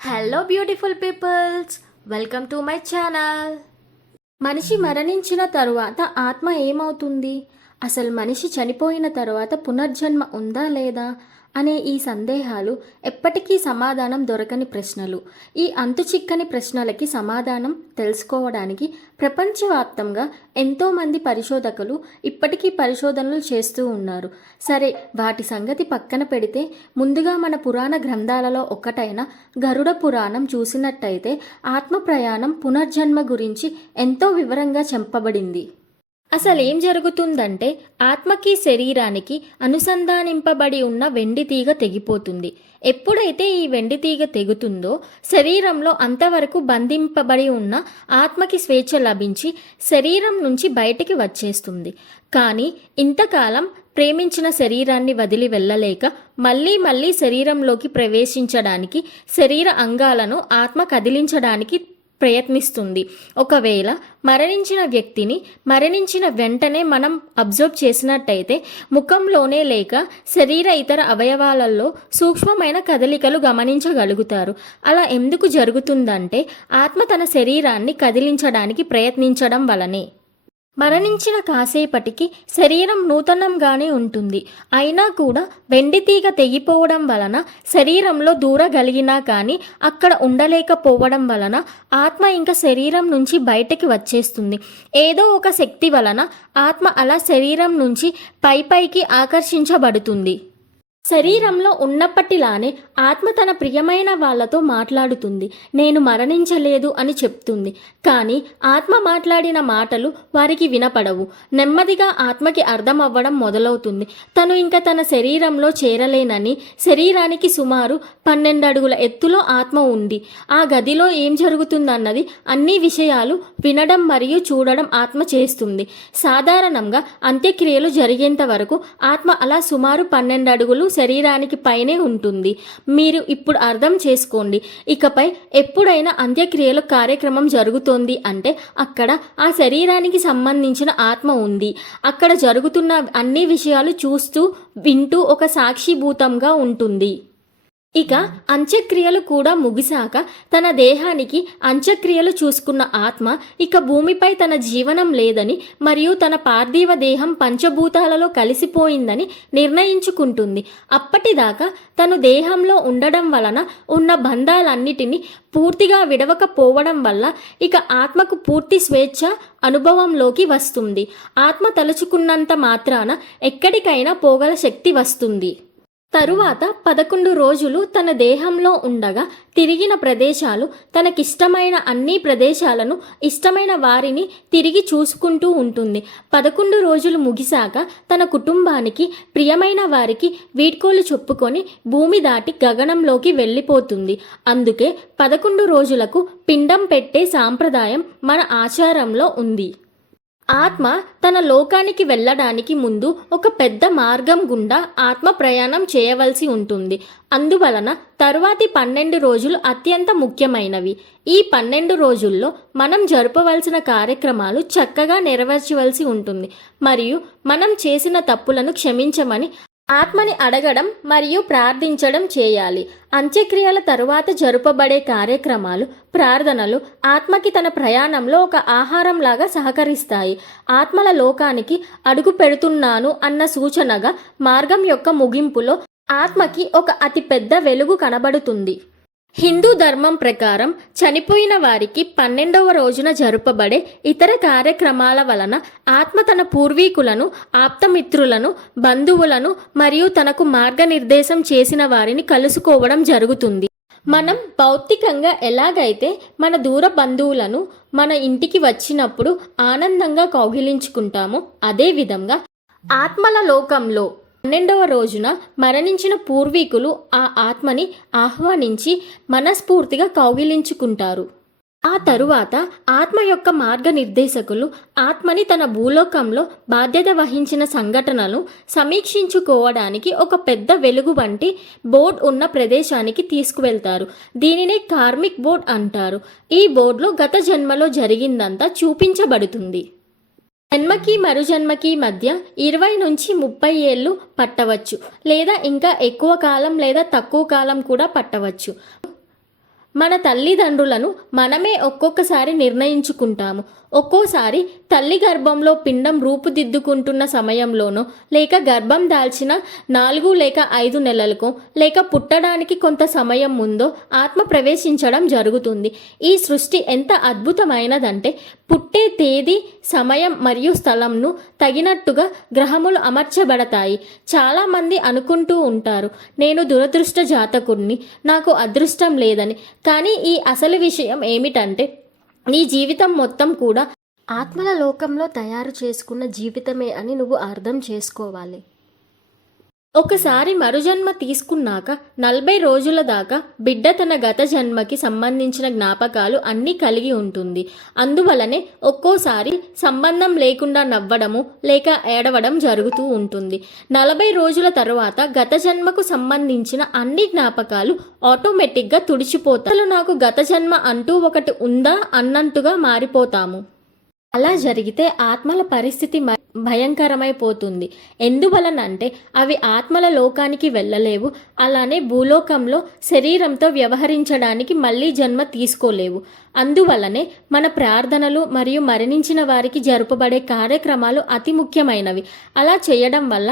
Hello beautiful peoples, welcome to my channel. మనిషి మరణించిన తరువాత ఆత్మ ఏమవుతుంది? అసలు మనిషి చనిపోయిన తరువాత పునర్జన్మ ఉందా లేదా అనే ఈ సందేహాలు ఎప్పటికీ సమాధానం దొరకని ప్రశ్నలు. ఈ అంతుచిక్కని ప్రశ్నలకి సమాధానం తెలుసుకోవడానికి ప్రపంచవ్యాప్తంగా ఎంతోమంది పరిశోధకులు ఇప్పటికీ పరిశోధనలు చేస్తూ ఉన్నారు. సరే, వాటి సంగతి పక్కన పెడితే ముందుగా మన పురాణ గ్రంథాలలో ఒక్కటైన గరుడ పురాణం చూసినట్టయితే ఆత్మ ప్రయాణం, పునర్జన్మ గురించి ఎంతో వివరంగా చెప్పబడింది. అసలు ఏం జరుగుతుందంటే, ఆత్మకి శరీరానికి అనుసంధానింపబడి ఉన్న వెండి తీగ తెగిపోతుంది. ఎప్పుడైతే ఈ వెండి తీగ తెగుతుందో శరీరంలో అంతవరకు బంధింపబడి ఉన్న ఆత్మకి స్వేచ్ఛ లభించి శరీరం నుంచి బయటికి వచ్చేస్తుంది. కానీ ఇంతకాలం ప్రేమించిన శరీరాన్ని వదిలి వెళ్ళలేక మళ్ళీ మళ్ళీ శరీరంలోకి ప్రవేశించడానికి శరీర అంగాలను ఆత్మ కదిలించడానికి ప్రయత్నిస్తుంది. ఒకవేళ మరణించిన వ్యక్తిని మరణించిన వెంటనే మనం అబ్జర్వ్ చేసినట్టయితే ముఖంలోనే లేక శరీర ఇతర అవయవాలలో సూక్ష్మమైన కదలికలు గమనించగలుగుతారు. అలా ఎందుకు జరుగుతుందంటే ఆత్మ తన శరీరాన్ని కదిలించడానికి ప్రయత్నించడం వలనే. మరణించిన కాసేపటికి శరీరం నూతనంగానే ఉంటుంది. అయినా కూడా వెండి తీగ తెగిపోవడం వలన శరీరంలో దూరగలిగినా కానీ అక్కడ ఉండలేకపోవడం వలన ఆత్మ ఇంకా శరీరం నుంచి బయటకి వచ్చేస్తుంది. ఏదో ఒక శక్తి వలన ఆత్మ అలా శరీరం నుంచి పైకి ఆకర్షించబడుతుంది. శరీరంలో ఉన్నప్పటిలానే ఆత్మ తన ప్రియమైన వాళ్లతో మాట్లాడుతుంది. నేను మరణించలేదు అని చెప్తుంది. కానీ ఆత్మ మాట్లాడిన మాటలు వారికి వినపడవు. నెమ్మదిగా ఆత్మకి అర్థం అవ్వడం మొదలవుతుంది. తను ఇంకా తన శరీరంలో చేరలేనని. శరీరానికి సుమారు 12 అడుగుల ఎత్తులో ఆత్మ ఉంది. ఆ గదిలో ఏం జరుగుతుందన్నది అన్ని విషయాలు వినడం మరియు చూడడం ఆత్మ చేస్తుంది. సాధారణంగా అంత్యక్రియలు జరిగేంత వరకు ఆత్మ అలా సుమారు 12 అడుగులు శరీరానికి పైనే ఉంటుంది. మీరు ఇప్పుడు అర్థం చేసుకోండి. ఇకపై ఎప్పుడైనా అంత్యక్రియల కార్యక్రమం జరుగుతోంది అంటే అక్కడ ఆ శరీరానికి సంబంధించిన ఆత్మ ఉంది. అక్కడ జరుగుతున్న అన్ని విషయాలు చూస్తూ వింటూ ఒక సాక్షిభూతంగా ఉంటుంది. ఇక అంత్యక్రియలు కూడా ముగిశాక తన దేహానికి అంత్యక్రియలు చూసుకున్న ఆత్మ ఇక భూమిపై తన జీవనం లేదని మరియు తన పార్థివ దేహం పంచభూతాలలో కలిసిపోయిందని నిర్ణయించుకుంటుంది. అప్పటిదాకా తను దేహంలో ఉండడం వలన ఉన్న బంధాలన్నిటినీ పూర్తిగా విడవకపోవడం వల్ల ఇక ఆత్మకు పూర్తి స్వేచ్ఛ అనుభవంలోకి వస్తుంది. ఆత్మ తలుచుకున్నంత మాత్రాన ఎక్కడికైనా పోగల శక్తి వస్తుంది. తరువాత 11 రోజులు తన దేహంలో ఉండగా తిరిగిన ప్రదేశాలు, తనకిష్టమైన అన్ని ప్రదేశాలను, ఇష్టమైన వారిని తిరిగి చూసుకుంటూ ఉంటుంది. 11 రోజులు ముగిశాక తన కుటుంబానికి, ప్రియమైన వారికి వీడ్కోలు చెప్పుకొని భూమి దాటి గగనంలోకి వెళ్ళిపోతుంది. అందుకే 11 రోజులకు పిండం పెట్టే సాంప్రదాయం మన ఆచారంలో ఉంది. ఆత్మ తన లోకానికి వెళ్ళడానికి ముందు ఒక పెద్ద మార్గం గుండా ఆత్మ ప్రయాణం చేయవలసి ఉంటుంది. అందువలన తరువాతి 12 రోజులు అత్యంత ముఖ్యమైనవి. ఈ 12 రోజుల్లో మనం జరపవలసిన కార్యక్రమాలు చక్కగా నెరవేర్చవలసి ఉంటుంది మరియు మనం చేసిన తప్పులను క్షమించమని ఆత్మని అడగడం మరియు ప్రార్థించడం చేయాలి. అంత్యక్రియల తరువాత జరుపబడే కార్యక్రమాలు, ప్రార్థనలు ఆత్మకి తన ప్రయాణంలో ఒక ఆహారంలాగా సహకరిస్తాయి. ఆత్మల లోకానికి అడుగు పెడుతున్నాను అన్న సూచనగా మార్గం యొక్క ముగింపులో ఆత్మకి ఒక అతిపెద్ద వెలుగు కనబడుతుంది. హిందూ ధర్మం ప్రకారం చనిపోయిన వారికి 12వ రోజున జరుపబడే ఇతర కార్యక్రమాల వలన ఆత్మ తన పూర్వీకులను, ఆప్తమిత్రులను, బంధువులను మరియు తనకు మార్గనిర్దేశం చేసిన వారిని కలుసుకోవడం జరుగుతుంది. మనం భౌతికంగా ఎలాగైతే మన దూర బంధువులను మన ఇంటికి వచ్చినప్పుడు ఆనందంగా కౌగిలించుకుంటామో అదేవిధంగా ఆత్మల లోకంలో 12వ రోజున మరణించిన పూర్వీకులు ఆ ఆత్మని ఆహ్వానించి మనస్ఫూర్తిగా కౌగిలించుకుంటారు. ఆ తరువాత ఆత్మ యొక్క మార్గనిర్దేశకులు ఆత్మని తన భూలోకంలో బాధ్యత వహించిన సంఘటనలు సమీక్షించుకోవడానికి ఒక పెద్ద వెలుగు వంటి బోర్డు ఉన్న ప్రదేశానికి తీసుకువెళ్తారు. దీనినే కార్మిక్ బోర్డ్ అంటారు. ఈ బోర్డులో గత జన్మలో జరిగిందంతా చూపించబడుతుంది. జన్మకి మరుజన్మకి మధ్య 20 నుంచి 30 ఏళ్ళు పట్టవచ్చు, లేదా ఇంకా ఎక్కువ కాలం లేదా తక్కువ కాలం కూడా పట్టవచ్చు. మన తల్లిదండ్రులను మనమే ఒక్కొక్కసారి నిర్ణయించుకుంటాము. ఒక్కోసారి తల్లి గర్భంలో పిండం రూపుదిద్దుకుంటున్న సమయంలోనో, లేక గర్భం దాల్చిన 4 లేక 5 నెలలకో, లేక పుట్టడానికి కొంత సమయం ముందో ఆత్మ ప్రవేశించడం జరుగుతుంది. ఈ సృష్టి ఎంత అద్భుతమైనదంటే పుట్టే తేదీ, సమయం మరియు స్థలంను తగినట్టుగా గ్రహములు అమర్చబడతాయి. చాలామంది అనుకుంటూ ఉంటారు, నేను దురదృష్ట జాతకుడిని, నాకు అదృష్టం లేదని. కానీ ఈ అసలు విషయం ఏమిటంటే నీ జీవితం మొత్తం కూడా ఆత్మల లోకంలో తయారు చేసుకున్న జీవితమే అని నువ్వు అర్థం చేసుకోవాలి. ఒకసారి మరుజన్మ తీసుకున్నాక 40 రోజుల దాకా బిడ్డ తన గత జన్మకి సంబంధించిన జ్ఞాపకాలు అన్నీ కలిగి ఉంటుంది. అందువలనే ఒక్కోసారి సంబంధం లేకుండా నవ్వడము లేక ఏడవడం జరుగుతూ ఉంటుంది. 40 రోజుల తరువాత గత జన్మకు సంబంధించిన అన్ని జ్ఞాపకాలు ఆటోమేటిక్గా తుడిచిపోతాయి. అసలు నాకు గత జన్మ అంటూ ఒకటి ఉందా అన్నట్టుగా మారిపోతాము. అలా జరిగితే ఆత్మల పరిస్థితి భయంకరమైపోతుంది. ఎందువలనంటే అవి ఆత్మల లోకానికి వెళ్ళలేవు, అలానే భూలోకంలో శరీరంతో వ్యవహరించడానికి మళ్ళీ జన్మ తీసుకోలేవు. అందువలనే మన ప్రార్థనలు మరియు మరణించిన వారికి జరుపబడే కార్యక్రమాలు అతి ముఖ్యమైనవి. అలా చేయడం వల్ల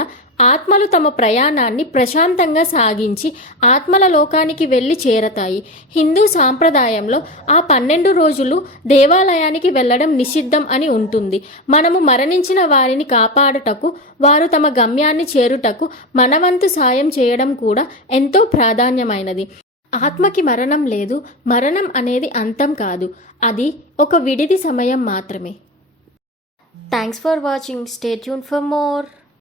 ఆత్మలు తమ ప్రయాణాన్ని ప్రశాంతంగా సాగించి ఆత్మల లోకానికి వెళ్ళి చేరతాయి. హిందూ సాంప్రదాయంలో ఆ 12 రోజులు దేవాలయానికి వెళ్ళడం నిషిద్ధం అని ఉంటుంది. మనము మరణించిన వారిని కాపాడుటకు, వారు తమ గమ్యాన్ని చేరుటకు మనవంతు సాయం చేయడం కూడా ఎంతో ప్రాధాన్యమైనది. ఆత్మకి మరణం లేదు. మరణం అనేది అంతం కాదు, అది ఒక విడిది సమయం మాత్రమే. Thanks for watching. Stay tune for more.